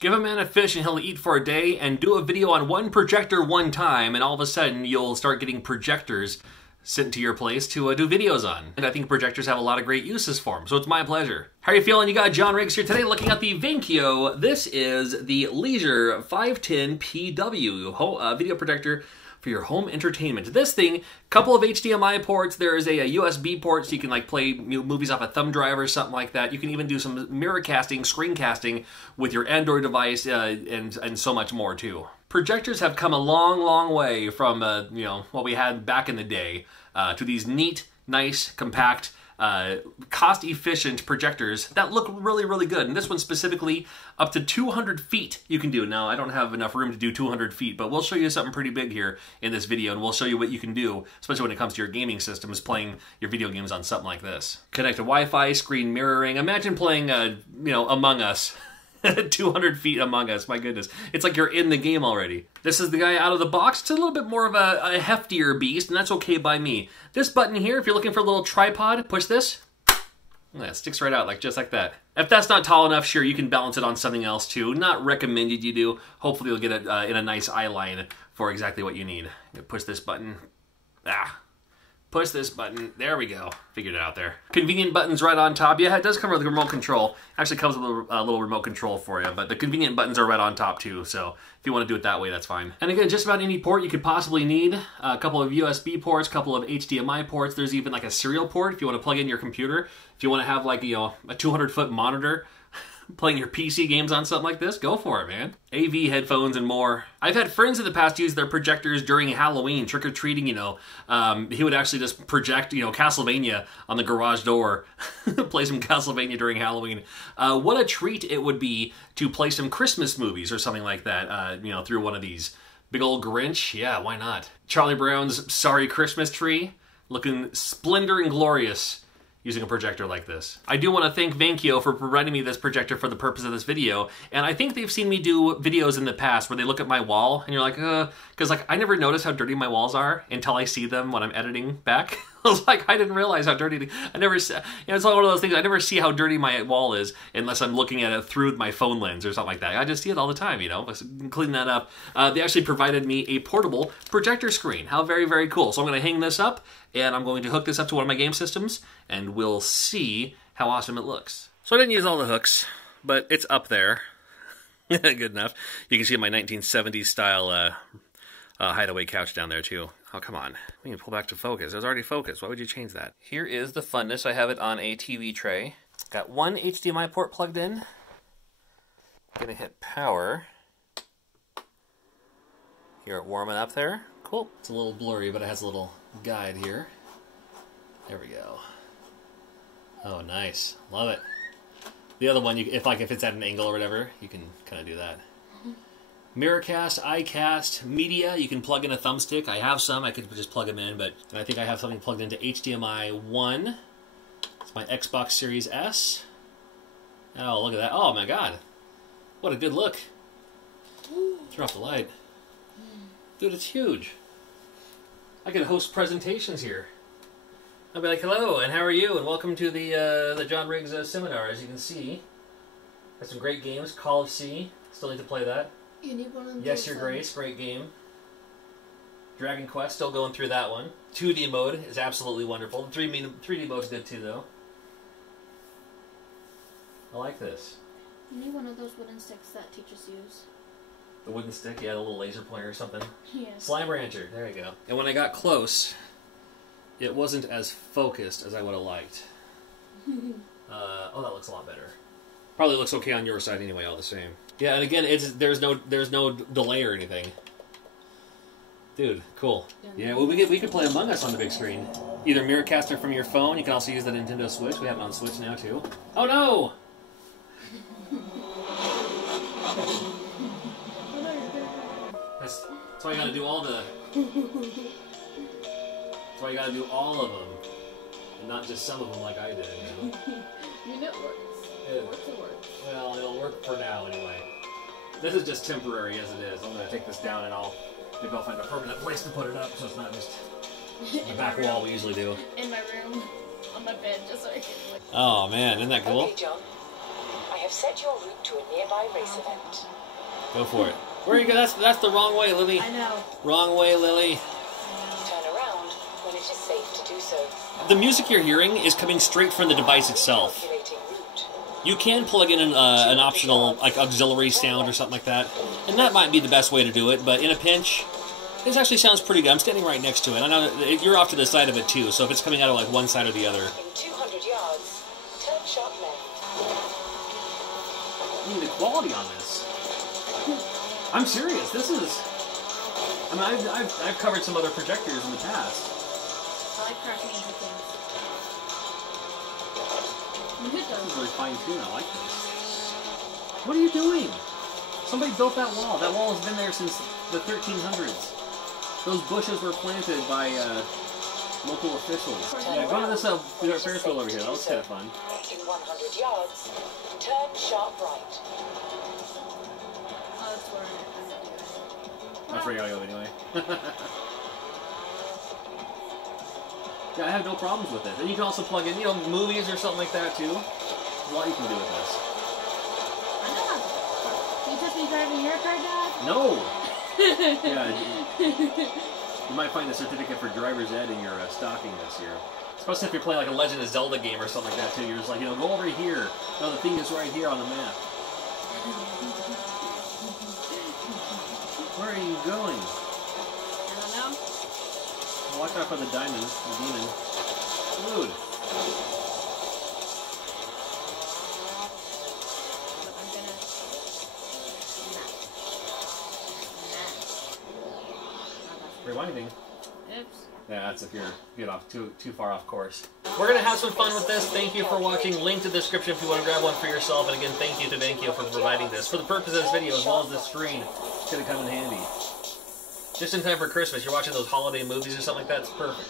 Give a man a fish and he'll eat for a day, and do a video on one projector one time, and all of a sudden you'll start getting projectors sent to your place to do videos on. And I think projectors have a lot of great uses for them, so it's my pleasure. How are you feeling? You got John Riggs here today looking at the VANKYO. This is the Leisure 510PW video projector for your home entertainment. This thing, couple of HDMI ports, there's a USB port so you can like play movies off a thumb drive or something like that. You can even do some mirror casting, screen casting with your Android device and so much more too. Projectors have come a long, long way from you know, what we had back in the day to these neat, nice, compact, cost-efficient projectors that look really, really good. And this one specifically, up to 200 feet you can do. Now, I don't have enough room to do 200 feet, but we'll show you something pretty big here in this video, and we'll show you what you can do, especially when it comes to your gaming systems, playing your video games on something like this. Connect to Wi-Fi, screen mirroring. Imagine playing, you know, Among Us. 200 feet Among Us, my goodness. It's like you're in the game already. This is the guy out of the box. It's a little bit more of a heftier beast, and that's okay by me. This button here, if you're looking for a little tripod, push this. Yeah, it sticks right out, like just like that. If that's not tall enough, sure, you can balance it on something else too. Not recommended you do. Hopefully you'll get it in a nice eye line for exactly what you need. Push this button. Push this button. There we go. Figured it out there. Convenient buttons right on top. Yeah, it does come with a remote control. Actually comes with a little remote control for you, but the convenient buttons are right on top too, so if you want to do it that way, that's fine. And again, just about any port you could possibly need. A couple of USB ports, a couple of HDMI ports. There's even like a serial port if you want to plug in your computer. If you want to have like, you know, a 200-foot monitor playing your PC games on something like this, go for it, man. AV, headphones, and more. I've had friends in the past use their projectors during Halloween, trick-or-treating, you know. He would actually just project, you know, Castlevania on the garage door. Play some Castlevania during Halloween. What a treat it would be to play some Christmas movies or something like that, you know, through one of these. Big old Grinch, yeah, why not? Charlie Brown's Sorry Christmas Tree, looking splendor and glorious using a projector like this. I do want to thank VANKYO for providing me this projector for the purpose of this video, and I think they've seen me do videos in the past where they look at my wall and you're like, because like I never notice how dirty my walls are until I see them when I'm editing back. I was like, I didn't realize how dirty I never see, you know, it's one of those things, I never see how dirty my wall is unless I'm looking at it through my phone lens or something like that. I just see it all the time, you know, clean that up. They actually provided me a portable projector screen. How very, very cool. So I'm going to hang this up, and I'm going to hook this up to one of my game systems, and we'll see how awesome it looks. So I didn't use all the hooks, but it's up there. Good enough. You can see my 1970s style hideaway couch down there too. Oh, come on. We can pull back to focus. It was already focused. Why would you change that? Here is the funness. I have it on a TV tray. Got one HDMI port plugged in. Gonna hit power. Hear it warming up there. Cool. It's a little blurry, but it has a little guide here. There we go. Oh, nice. Love it. The other one, if it's at an angle or whatever, you can kind of do that. Mirrorcast, iCast, media, you can plug in a thumbstick. I have some, I could just plug them in, but I think I have something plugged into HDMI 1. It's my Xbox Series S. Oh, look at that. Oh my god. What a good look. Turn off the light. Dude, it's huge. I can host presentations here. I'll be like, hello, and how are you? And welcome to the John Riggs seminar. As you can see, got some great games. Call of Sea, still need to play that. You need one of those. Yes, Your Grace, great game. Dragon Quest, still going through that one. 2D mode is absolutely wonderful. 3D mode's good too, though. I like this. You need one of those wooden sticks that teachers use. The wooden stick, yeah, the little laser pointer or something. Yeah. Slime Rancher, there you go. And when I got close, it wasn't as focused as I would have liked. Oh, that looks a lot better. Probably looks okay on your side anyway, all the same. Yeah, and again, there's no delay or anything. Dude, cool. Yeah, well, we could play Among Us on the big screen. Either Mirrorcaster from your phone. You can also use the Nintendo Switch. We have it on Switch now too. Oh no! That's why you gotta do all the. That's why you gotta do all of them, and not just some of them like I did. You know? You know it works. It works. Well, it'll work for now anyway. This is just temporary as it is. I'm gonna take this down and maybe I'll find a permanent place to put it up so it's not just the back wall we usually do. In my room, on my bed, just so I can. Oh man, isn't that cool? Okay, John. I have have set your route to a nearby race event. Go for it. Where are you going? That's the wrong way, Lily. I know. Wrong way, Lily. Turn around when it is safe to do so. The music you're hearing is coming straight from the device itself. Calculating route. You can plug in an optional like auxiliary sound or something like that, and that might be the best way to do it. But in a pinch, this actually sounds pretty good. I'm standing right next to it. I know you're off to the side of it too, so if it's coming out of like one side or the other. In 200 yards, turn sharp left. I mean, the quality on this. I'm serious. This is. I mean, I've covered some other projectors in the past. I like crashing into things. This is really fine tuned. I like this. What are you doing? Somebody built that wall. That wall has been there since the 1300s. Those bushes were planted by local officials. Yeah, go to this Ferris wheel over here. That looks kind of fun. In 100 yards, turn sharp right. Oh, that's where I'm gonna do it. That's where you gotta go anyway. Yeah, I have no problems with it. And you can also plug in, you know, movies or something like that too. There's a lot you can do with this. I know how to. Can you touch me driving your car, Dad? No! Yeah, you might find a certificate for driver's ed in your stocking this year. Especially if you're playing like a Legend of Zelda game or something like that too. You're just like, you know, go over here. No, the thing is right here on the map. Where are you going? I don't know. Watch out for the diamond, the demon. Dude. But I'm gonna. Rewinding. Oops. Yeah, that's if you get off too far off course. We're gonna have some fun with this. Thank you for watching. Link to the description if you want to grab one for yourself. And again, thank you to VANKYO for providing this. For the purpose of this video, as well as this screen, it's gonna come in handy. Just in time for Christmas. You're watching those holiday movies or something like that. It's perfect.